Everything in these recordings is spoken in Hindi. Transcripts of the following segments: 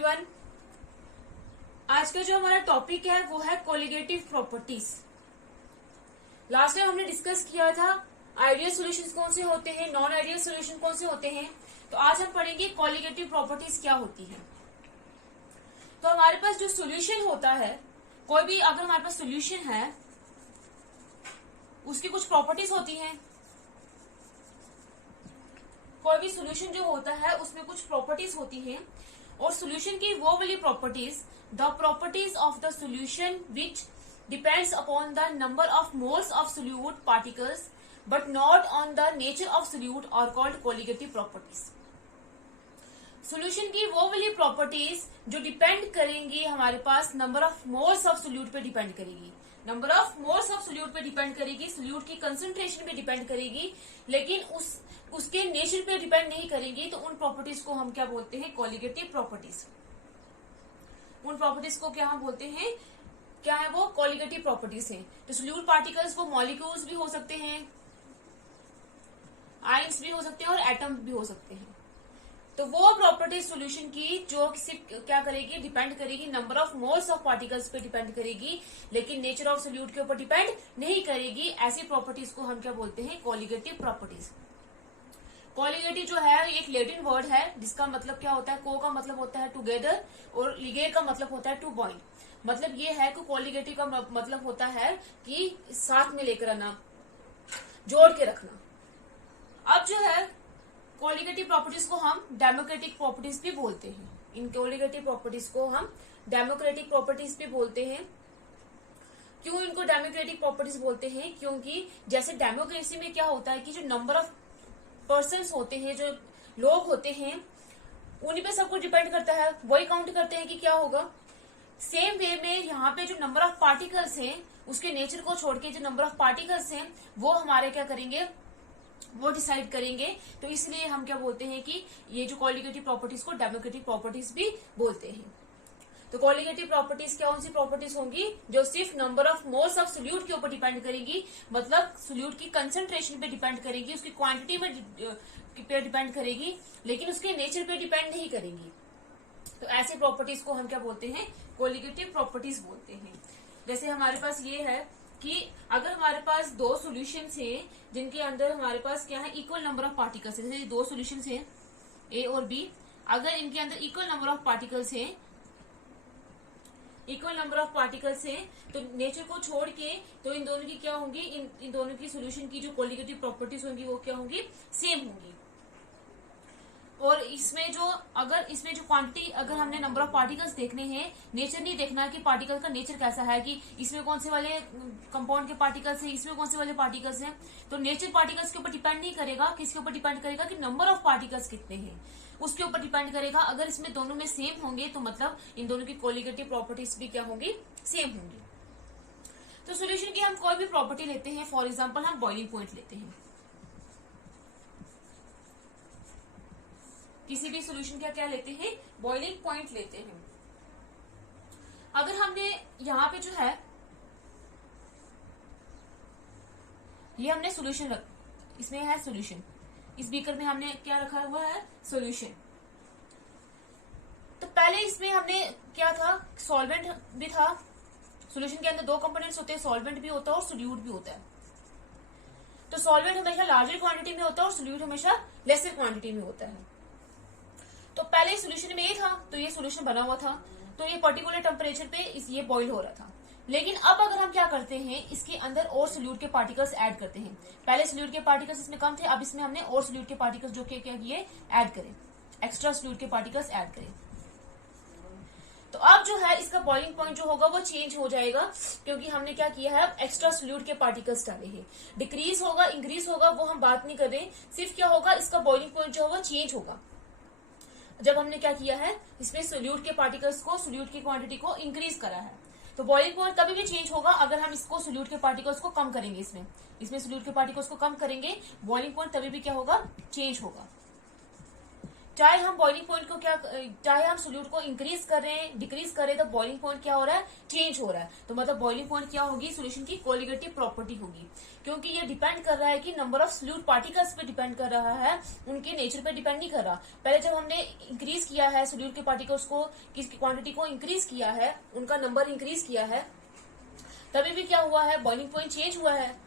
एवरीवन। आज का जो हमारा टॉपिक है वो है कोलिगेटिव प्रॉपर्टीज। लास्ट टाइम हमने डिस्कस किया था आइडियल सॉल्यूशंस कौन से होते हैं, नॉन आइडियल सॉल्यूशन कौन से होते हैं। तो आज हम पढ़ेंगे कोलिगेटिव प्रॉपर्टीज क्या होती है। तो हमारे पास जो सॉल्यूशन होता है, कोई भी अगर हमारे पास सॉल्यूशन है उसकी कुछ प्रॉपर्टीज होती हैं। कोई भी सॉल्यूशन जो होता है उसमें कुछ प्रॉपर्टीज होती हैं और सॉल्यूशन की वो वाली properties, the properties of the solution which depends upon the number of moles of solute particles but not on the nature of solute are called colligative properties. Solution की वो वाली प्रॉपर्टीज जो डिपेंड करेंगी हमारे पास number of moles of solute पे डिपेंड करेगी, number of moles of solute पे डिपेंड करेगी, सोल्यूट की कंसंट्रेशन पे डिपेंड करेगी, लेकिन उसके नेचर पे डिपेंड नहीं करेंगी। तो उन प्रॉपर्टीज को हम क्या बोलते हैं? Colligative properties. उन प्रॉपर्टीज को क्या हम बोलते हैं? क्या है वो? कोलिगेटिव प्रॉपर्टीज हैं। तो सोल्यूट पार्टिकल्स वो मॉलिक्यूल्स भी हो सकते हैं, आयंस भी हो सकते हैं और एटम भी हो सकते हैं। तो वो प्रॉपर्टीज सॉल्यूशन की जो सिर्फ क्या करेगी? डिपेंड करेगी number of moles of particles पे डिपेंड करेगी, लेकिन नेचर ऑफ सोल्यूट के ऊपर डिपेंड नहीं करेगी। ऐसी प्रॉपर्टीज को हम क्या बोलते हैं? Colligative properties. कोलिगेटिव जो है एक लैटिन वर्ड है जिसका मतलब क्या होता है? को का मतलब होता है टुगेदर और लिगे का मतलब होता है टू बॉइंड। मतलब ये है कि कोलिगेटिव का मतलब होता है कि साथ में लेकर आना, जोड़ के रखना। अब जो है कोलिगेटिव प्रॉपर्टीज को हम डेमोक्रेटिक प्रॉपर्टीज भी बोलते हैं। इन कोलिगेटिव प्रॉपर्टीज को हम डेमोक्रेटिक प्रॉपर्टीज भी बोलते हैं। क्यों इनको डेमोक्रेटिक प्रॉपर्टीज बोलते हैं? क्योंकि जैसे डेमोक्रेसी में क्या होता है कि जो नंबर ऑफ पर्सन्स होते हैं, जो लोग होते हैं, उन्हीं पे सब कुछ डिपेंड करता है, वही काउंट करते हैं कि क्या होगा। सेम वे में यहाँ पे जो नंबर ऑफ पार्टिकल्स हैं उसके नेचर को छोड़ के जो नंबर ऑफ पार्टिकल्स हैं वो हमारे क्या करेंगे? वो डिसाइड करेंगे। तो इसलिए हम क्या बोलते हैं कि ये जो कोलिगेटिव प्रॉपर्टीज को डेमोक्रेटिक प्रॉपर्टीज भी बोलते हैं। तो कोलिगेटिव प्रॉपर्टीज कौन सी प्रॉपर्टीज होंगी? जो सिर्फ number of moles of solute के ऊपर डिपेंड करेंगी, मतलब सोल्यूट की कंसंट्रेशन पे डिपेंड करेंगी, उसकी क्वांटिटी पे डिपेंड करेगी, लेकिन उसके नेचर पे डिपेंड नहीं करेंगी। तो ऐसे प्रॉपर्टीज को हम क्या बोलते हैं? कोलिगेटिव प्रॉपर्टीज बोलते हैं। जैसे हमारे पास ये है कि अगर हमारे पास दो सॉल्यूशंस हैं जिनके अंदर हमारे पास क्या है? इक्वल नंबर ऑफ पार्टिकल्स है। जैसे दो सॉल्यूशंस हैं ए और बी, अगर इनके अंदर इक्वल नंबर ऑफ पार्टिकल्स हैं, इक्वल नंबर ऑफ पार्टिकल्स हैं, तो नेचर को छोड़ के तो इन दोनों की क्या होंगी? इन दोनों की सॉल्यूशन की जो कोलिगेटिव प्रॉपर्टीज होंगी वो क्या होंगी? सेम होंगी। और इसमें जो क्वांटिटी, अगर हमने नंबर ऑफ पार्टिकल्स देखने हैं, नेचर नहीं देखना कि पार्टिकल का नेचर कैसा है, कि इसमें कौन से वाले कंपाउंड के पार्टिकल्स हैं, इसमें कौन से वाले पार्टिकल्स हैं। तो नेचर पार्टिकल्स के ऊपर डिपेंड नहीं करेगा। किसके ऊपर डिपेंड करेगा? कि नंबर ऑफ पार्टिकल्स कितने हैं उसके ऊपर डिपेंड करेगा। अगर इसमें दोनों में सेम होंगे तो मतलब इन दोनों की कोलिगेटिव प्रॉपर्टीज भी क्या होंगी? सेम होंगी। तो सोल्यूशन की हम कोई भी प्रॉपर्टी लेते हैं, फॉर एग्जाम्पल हम बॉइलिंग पॉइंट लेते हैं। किसी भी सॉल्यूशन का क्या लेते हैं? बॉइलिंग पॉइंट लेते हैं। अगर हमने यहाँ पे जो है ये हमने सॉल्यूशन इसमें है सॉल्यूशन, इस बीकर में हमने क्या रखा हुआ है? सॉल्यूशन। तो पहले इसमें हमने क्या था? सॉल्वेंट भी था। सॉल्यूशन के अंदर दो कंपोनेंट्स होते हैं, सॉल्वेंट भी होता है और सोल्यूट भी होता है। तो सॉल्वेंट हमेशा लार्जर क्वांटिटी में होता है और सोल्यूट हमेशा लेसर क्वांटिटी में होता है। तो पहले सॉल्यूशन में ये था, तो ये सॉल्यूशन बना हुआ था, तो ये पर्टिकुलर टेम्परेचर पे ये बॉईल हो रहा था। लेकिन अब अगर हम क्या करते हैं, इसके अंदर और सोल्यूट के पार्टिकल्स ऐड करते हैं। पहले सोल्यूट के पार्टिकल्स इसमें कम थे, अब इसमें हमने और सोल्यूट के पार्टिकल्स जो क्या किए? ऐड करें, एक्स्ट्रा सोल्यूट के पार्टिकल्स ऐड करें। तो अब जो है इसका बॉइलिंग पॉइंट जो होगा वो चेंज हो जाएगा, क्योंकि हमने क्या किया है? अब एक्स्ट्रा सोल्यूट के पार्टिकल्स डाले हैं। डिक्रीज होगा, इंक्रीज होगा, वो हम बात नहीं कर रहे। सिर्फ क्या होगा? इसका बॉइलिंग पॉइंट जो होगा चेंज होगा जब हमने क्या किया है? इसमें सोल्यूट के पार्टिकल्स को, सोल्यूट की क्वांटिटी को इंक्रीज करा है। तो बॉइलिंग पॉइंट कभी भी चेंज होगा अगर हम इसको सोल्यूट के पार्टिकल्स को कम करेंगे। इसमें सोल्यूट के पार्टिकल्स को कम करेंगे, बॉइलिंग पॉइंट तभी भी क्या होगा? चेंज होगा। चाहे हम बॉइलिंग पॉइंट को चाहे हम सोल्यूट को इंक्रीज कर रहे हैं डिक्रीज कर रहे हैं, तो बॉइलिंग पॉइंट क्या हो रहा है, चेंज हो रहा है। तो मतलब बॉइलिंग पॉइंट क्या होगी, सोल्यूशन की कोलिगेटिव प्रॉपर्टी होगी, क्योंकि ये डिपेंड कर रहा है कि नंबर ऑफ सोल्यूट पार्टिकल्स पे डिपेंड कर रहा है, उनके नेचर पे डिपेंड नहीं कर रहा। पहले जब हमने इंक्रीज किया है सोल्यूट के पार्टिकल्स को, किसकी क्वांटिटी को इंक्रीज किया है, उनका नंबर इंक्रीज किया है, तभी भी क्या हुआ है, बॉइलिंग पॉइंट चेंज हुआ है।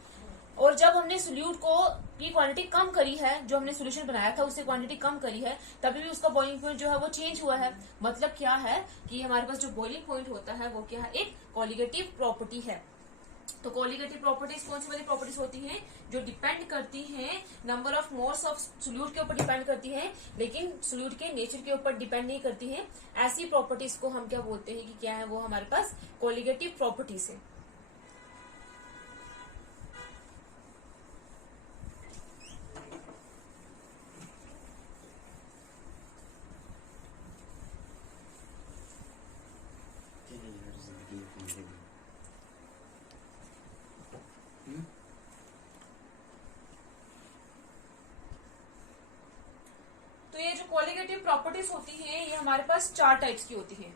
और जब हमने सोल्यूट को की क्वांटिटी कम करी है, जो हमने सोल्यूशन बनाया था उससे क्वांटिटी कम करी है, तभी भी उसका बॉइलिंग पॉइंट जो है वो चेंज हुआ है। मतलब क्या है कि हमारे पास जो बॉइलिंग पॉइंट होता है वो क्या है, एक कोलिगेटिव प्रॉपर्टी है। तो कोलिगेटिव प्रॉपर्टीज कौन सी वाली प्रॉपर्टीज होती हैं, जो डिपेंड करती हैं number of moles of solute के ऊपर डिपेंड करती हैं, लेकिन सोल्यूट के नेचर के ऊपर डिपेंड नहीं करती हैं। ऐसी प्रॉपर्टीज को हम क्या बोलते हैं कि क्या है, वो हमारे पास कोलिगेटिव प्रॉपर्टीज है। तो ये जो कोलिगेटिव प्रॉपर्टीज होती हैं, ये हमारे पास 4 टाइप्स की होती है।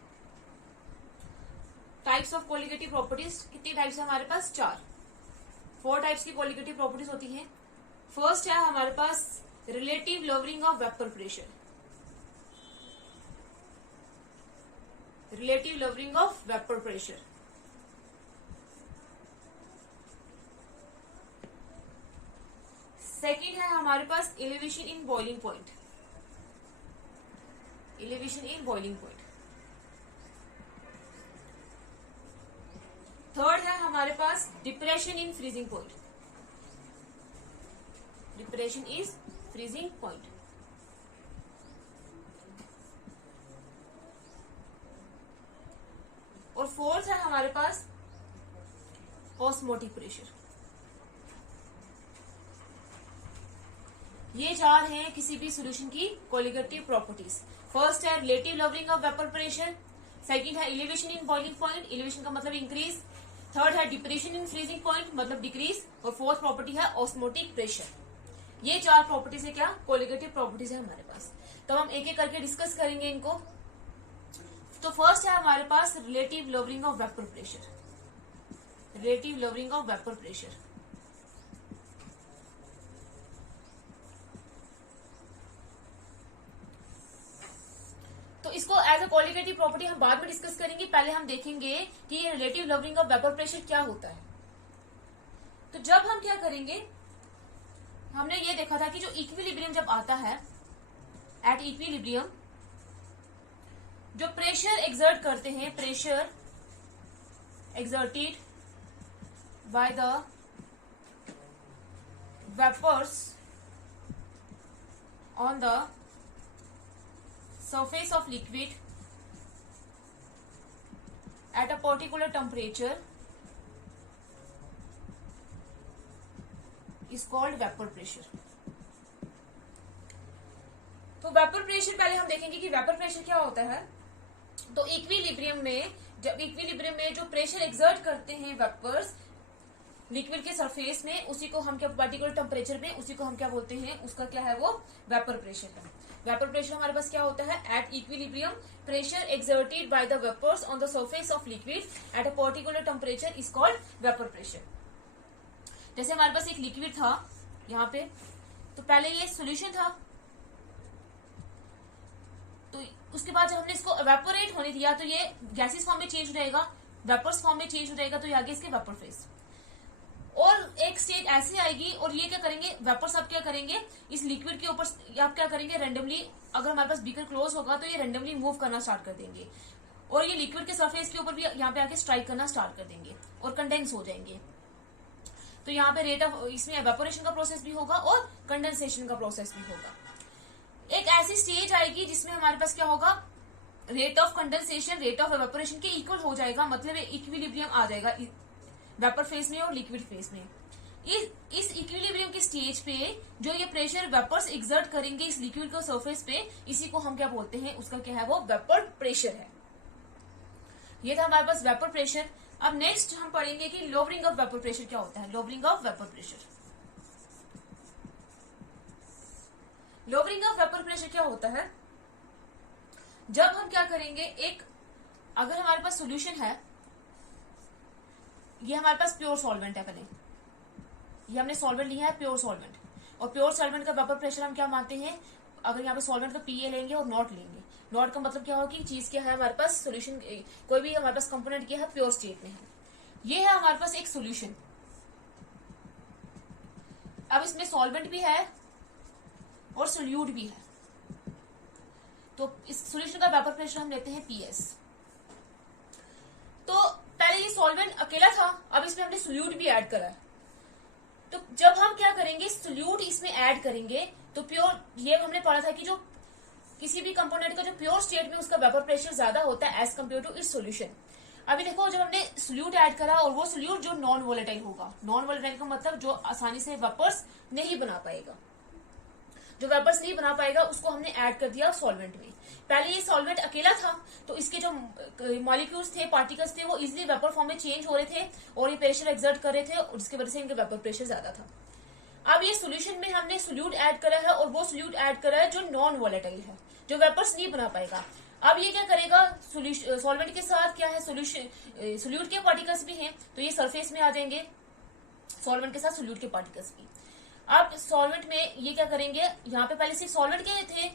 टाइप्स ऑफ कोलिगेटिव प्रॉपर्टीज कितनी टाइप्स है हमारे पास, 4 टाइप्स की कोलिगेटिव प्रॉपर्टीज होती हैं। फर्स्ट है हमारे पास relative lowering of vapour pressure, relative lowering of vapour pressure. Second है हमारे पास elevation in boiling point, elevation in boiling point. Third है हमारे पास depression in freezing point, depression is freezing point. और फोर्थ है हमारे पास ऑस्मोटिक प्रेशर। ये 4 हैं किसी भी सॉल्यूशन की कोलिगेटिव प्रॉपर्टीज। फर्स्ट है relative lowering of vapour pressure, second है elevation in boiling point, elevation का मतलब इंक्रीज, थर्ड है डिप्रेशन इन फ्रीजिंग पॉइंट मतलब डिक्रीज, और फोर्थ प्रॉपर्टी है ऑस्मोटिक प्रेशर। ये 4 प्रॉपर्टीज है क्या, कोलिगेटिव प्रॉपर्टीज है हमारे पास। तो हम एक एक करके डिस्कस करेंगे इनको। तो फर्स्ट है हमारे पास relative lowering of vapour pressure, relative lowering of vapour pressure. तो इसको एज अ कोलिगेटिव प्रॉपर्टी हम बाद में डिस्कस करेंगे, पहले हम देखेंगे कि ये relative lowering of vapour pressure क्या होता है। तो जब हम क्या करेंगे, हमने ये देखा था कि जो इक्विलिब्रियम जब आता है, एट इक्विलिब्रियम जो प्रेशर एक्सर्ट करते हैं, pressure exerted by the vapours on the surface of liquid at a particular temperature is called vapor pressure। तो वेपर प्रेशर पहले हम देखेंगे कि वेपर प्रेशर क्या होता है। तो इक्विलिब्रियम में, जब इक्विलिब्रियम में जो प्रेशर एक्सर्ट करते हैं वेपर्स लिक्विड के सरफेस में, उसी को हम क्या पर्टिकुलर टेम्परेचर में, उसी को हम क्या बोलते हैं, उसका क्या है वो वेपर प्रेशर है। वेपर प्रेशर हमारे पास क्या होता है, at equilibrium pressure exerted by the vapours on the surface of liquid at a particular temperature is called vapour pressure. जैसे हमारे पास एक लिक्विड था यहाँ पे, तो पहले ये सॉल्यूशन था, तो उसके बाद जब हमने इसको एवेपोरेट होने दिया तो ये गैसेस फॉर्म में चेंज हो जाएगा, वेपर्स फॉर्म में चेंज हो जाएगा, तो ये आगे इसके वेपर फेज। और एक स्टेज ऐसी आएगी और ये क्या करेंगे, वेपर्स आप क्या करेंगे, इस लिक्विड के ऊपर आप क्या करेंगे, रेंडमली, अगर हमारे पास बीकर क्लोज होगा तो ये रेंडमली मूव करना स्टार्ट कर देंगे, और ये लिक्विड के सरफेस के ऊपर भी यहाँ पे आके स्ट्राइक करना स्टार्ट कर देंगे और कंडेंस हो जाएंगे। तो यहाँ पे रेट ऑफ, इसमें एवेपोरेशन का प्रोसेस भी होगा और कंडेंसेशन का प्रोसेस भी होगा। एक ऐसी स्टेज आएगी जिसमें हमारे पास क्या होगा, rate of condensation rate of evaporation के इक्वल हो जाएगा, मतलब इक्विलिब्रियम आ जाएगा वेपर फेज में और लिक्विड फेज में। इस इक्विलिब्रियम की स्टेज पे जो ये प्रेशर वेपर्स एक्सर्ट करेंगे इस लिक्विड के सरफेस पे, इसी को हम क्या बोलते हैं, उसका क्या है वो वेपर प्रेशर है। ये था हमारे पास वेपर प्रेशर। अब नेक्स्ट हम पढ़ेंगे कि लोअरिंग ऑफ वेपर प्रेशर क्या होता है। Lowering of vapour pressure, lowering of vapour pressure क्या होता है, जब हम क्या करेंगे, एक अगर हमारे पास सोल्यूशन है, ये हमारे पास प्योर सॉल्वेंट है, पहले ये हमने सॉल्वेंट लिया है प्योर सॉल्वेंट, और प्योर सॉल्वेंट का वेपर प्रेशर हम क्या मानते हैं, अगर यहाँ पे सॉल्वेंट का पीए लेंगे और नॉट लेंगे, नॉट का मतलब क्या होगा कि चीज क्या है हमारे पास, सोल्यूशन कोई भी हमारे पास कंपोनेंट क्या है प्योर स्टेट में है, ये है हमारे पास एक सोल्यूशन। अब इसमें सॉल्वेंट भी है और सोल्यूट भी है, तो इस सोल्यूशन का वेपर प्रेशर हम लेते हैं पीएस। तो पहले ये सॉल्वेंट अकेला था, अब इसमें हमने सोल्यूट भी ऐड करा है, तो जब हम क्या करेंगे सोल्यूट इसमें ऐड करेंगे तो प्योर, ये हमने पढ़ा था कि जो किसी भी कंपोनेंट का जो प्योर स्टेट में उसका वेपर प्रेशर ज्यादा होता है as compare to its solution. अभी देखो जब हमने सोल्यूट ऐड करा, और वो सोल्यूट जो नॉन वोलेटाइल होगा, नॉन वोलेटाइल का मतलब जो आसानी से वेपर्स नहीं बना पाएगा, जो वेपर्स नहीं बना पाएगा उसको हमने ऐड कर दिया सॉल्वेंट में। पहले ये सॉल्वेंट अकेला था तो इसके जो मॉलिक्यूल्स थे, पार्टिकल्स थे, वो इजिली वेपर फॉर्म में चेंज हो रहे थे और ये प्रेशर एक्सर्ट कर रहे थे, और जिसकी वजह से इनका वेपर प्रेशर ज्यादा था। अब ये सोल्यूशन में हमने सोल्यूट ऐड करा है, और वो सोल्यूट ऐड करा है जो नॉन वोलेटाइल है, जो वेपर्स नहीं बना पाएगा। अब ये क्या करेगा, सॉल्वेंट के साथ क्या है, सोल्यूट के पार्टिकल्स भी हैं, तो ये सरफेस में आ जाएंगे, सॉल्वेंट के साथ सोल्यूट के पार्टिकल्स भी। अब सॉल्वेंट में ये क्या करेंगे, यहाँ पे पहले सिर्फ सॉल्वेंट के थे,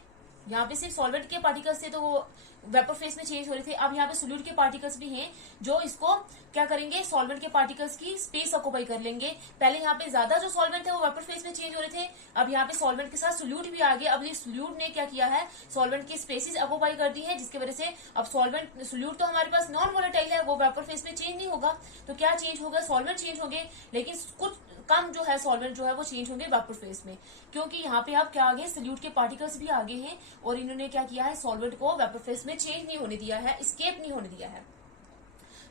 यहाँ पे सिर्फ सॉल्वेंट के पार्टिकल्स थे तो वो वेपर फेस में चेंज हो रहे थे। अब यहाँ पे सोल्यूट के पार्टिकल्स भी हैं जो इसको क्या करेंगे, सॉल्वेंट के पार्टिकल्स की स्पेस ऑक्युपाई कर लेंगे। पहले यहाँ पे ज्यादा जो सॉल्वेंट थे वो वेपर फेस में चेंज हो रहे थे, अब यहाँ पे सॉल्वेंट के साथ सोल्यूट भी आ गए। अब ये सोल्यूट ने क्या किया है, सॉल्वेंट की स्पेसिस ऑक्युपाई कर दी है, जिसकी वजह से अब सॉल्वेंट, सोल्यूट तो हमारे पास नॉन वोलेटाइल है, वो वेपर फेस में चेंज नहीं होगा, तो क्या चेंज होगा, सॉल्वेंट चेंज होंगे, लेकिन कुछ कम जो है सॉल्वेंट जो है वो चेंज होंगे वेपर फेस में, क्योंकि यहाँ पे आप क्या आगे, सोल्यूट के पार्टिकल्स भी आगे हैं और इन्होंने क्या किया है, सॉल्वेंट को वेपर फेस में चेंज नहीं होने दिया है, एस्केप नहीं होने दिया है,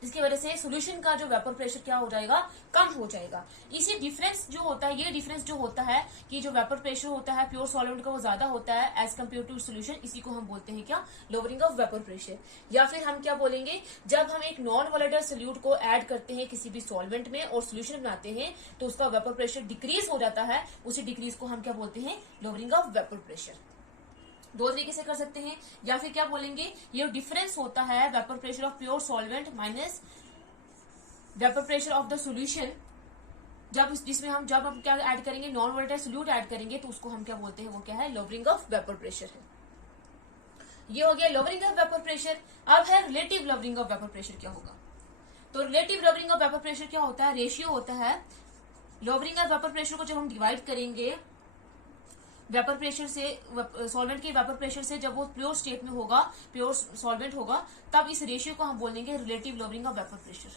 जिसकी वजह से सोल्यूशन का जो वेपर प्रेशर क्या हो जाएगा, कम हो जाएगा। इसी डिफरेंस जो होता है, ये डिफरेंस जो होता है कि जो वेपर प्रेशर होता है प्योर सॉल्वेंट का वो ज्यादा होता है एज कम्पेयर टू सोल्यूशन, इसी को हम बोलते हैं क्या, लोअरिंग ऑफ वेपर प्रेशर। या फिर हम क्या बोलेंगे, जब हम एक नॉन वोलेटाइल सोल्यूट को ऐड करते हैं किसी भी सॉल्वेंट में और सोल्यूशन बनाते हैं तो उसका वेपर प्रेशर डिक्रीज हो जाता है, उसी डिक्रीज को हम क्या बोलते हैं, लोअरिंग ऑफ वेपर प्रेशर। दो तरीके से कर सकते हैं, या फिर क्या बोलेंगे, ये डिफरेंस होता है vapour pressure of pure solvent minus vapour pressure of the solution, जब जब हम क्या ऐड करेंगे, नॉन वोलेटाइल सोल्यूट ऐड करेंगे तो उसको हम क्या बोलते हैं, वो क्या है, लोअरिंग ऑफ वेपर प्रेशर है। ये हो गया लोअरिंग ऑफ वेपर प्रेशर। अब है relative lowering of vapour pressure क्या होगा। तो relative lowering of vapour pressure क्या होता है, रेशियो होता है लोअरिंग ऑफ वेपर प्रेशर को जब हम डिवाइड करेंगे वेपर प्रेशर से, सॉल्वेंट के वेपर प्रेशर से, जब वो प्योर स्टेट में होगा, प्योर सॉल्वेंट होगा, तब इस रेशियो को हम बोलेंगे relative lowering of vapour pressure.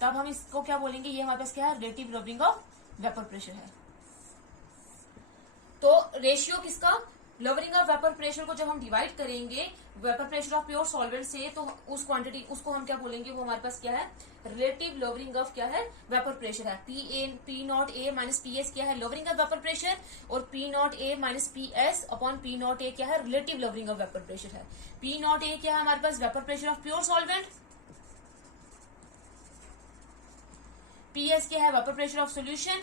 तब हम इसको क्या बोलेंगे, ये हमारे पास क्या है, relative lowering of vapour pressure है। तो रेशियो किसका, लोअरिंग ऑफ वेपर प्रेशर को जब हम डिवाइड करेंगे vapour pressure of pure solvent से, तो उस क्वांटिटी उसको हम क्या बोलेंगे, वो हमारे पास क्या है, रिलेटिव लोअरिंग ऑफ क्या है, वेपर प्रेशर है। P not a minus P S क्या है, लोअरिंग ऑफ वेपर प्रेशर, और P not a minus P S upon P not A क्या है, relative lowering of vapour pressure है। पी नॉट ए क्या है हमारे पास, vapour pressure of pure solvent, P S क्या है, वेपर प्रेशर ऑफ सोल्यूशन।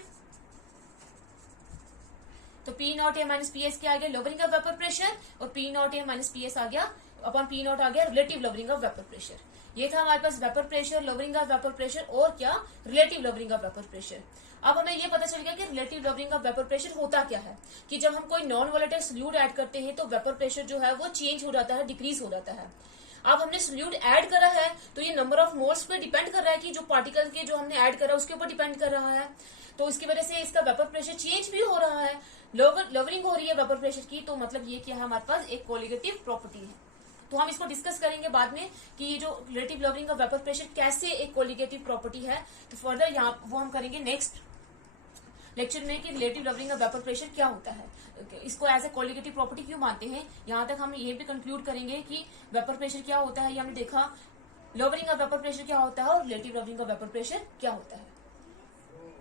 तो P not a minus P S क्या आ गया, लोअरिंग ऑफ वेपर प्रेशर, और P not a minus P S आ गया अपॉन पी नॉट आ गया relative lowering of vapour pressure. ये था हमारे पास vapour pressure, lowering of vapour pressure और क्या, relative lowering of vapour pressure. अब हमें ये पता चल गया कि relative lowering of vapour pressure होता क्या है, कि जब हम कोई नॉन वोलेटाइल सोल्यूट ऐड करते हैं तो वेपर प्रेशर जो है वो चेंज हो जाता है, डिक्रीज हो जाता है। अब हमने सोल्यूट ऐड करा है तो ये नंबर ऑफ मोल्स पे डिपेंड कर रहा है, कि जो पार्टिकल के जो हमने ऐड करा उसके ऊपर डिपेंड कर रहा है, तो इसकी वजह से इसका वेपर प्रेशर चेंज भी हो रहा है, लोअरिंग हो रही है वेपर प्रेशर की। तो मतलब ये क्या है, हमारे पास एक कोलिगेटिव प्रॉपर्टी है। तो हम इसको डिस्कस करेंगे बाद में कि ये जो relative lowering of vapour pressure कैसे एक कोलिगेटिव प्रॉपर्टी है, तो फर्दर यहाँ वो हम करेंगे नेक्स्ट लेक्चर में कि relative lowering of vapour pressure क्या होता है, इसको एज ए कोलिगेटिव प्रॉपर्टी क्यों मानते हैं। यहाँ तक हम ये भी कंक्लूड करेंगे कि वेपर प्रेशर क्या होता है, ये हमने देखा, लोअरिंग ऑफ वेपर प्रेशर क्या होता है और relative lowering of vapour pressure क्या होता है।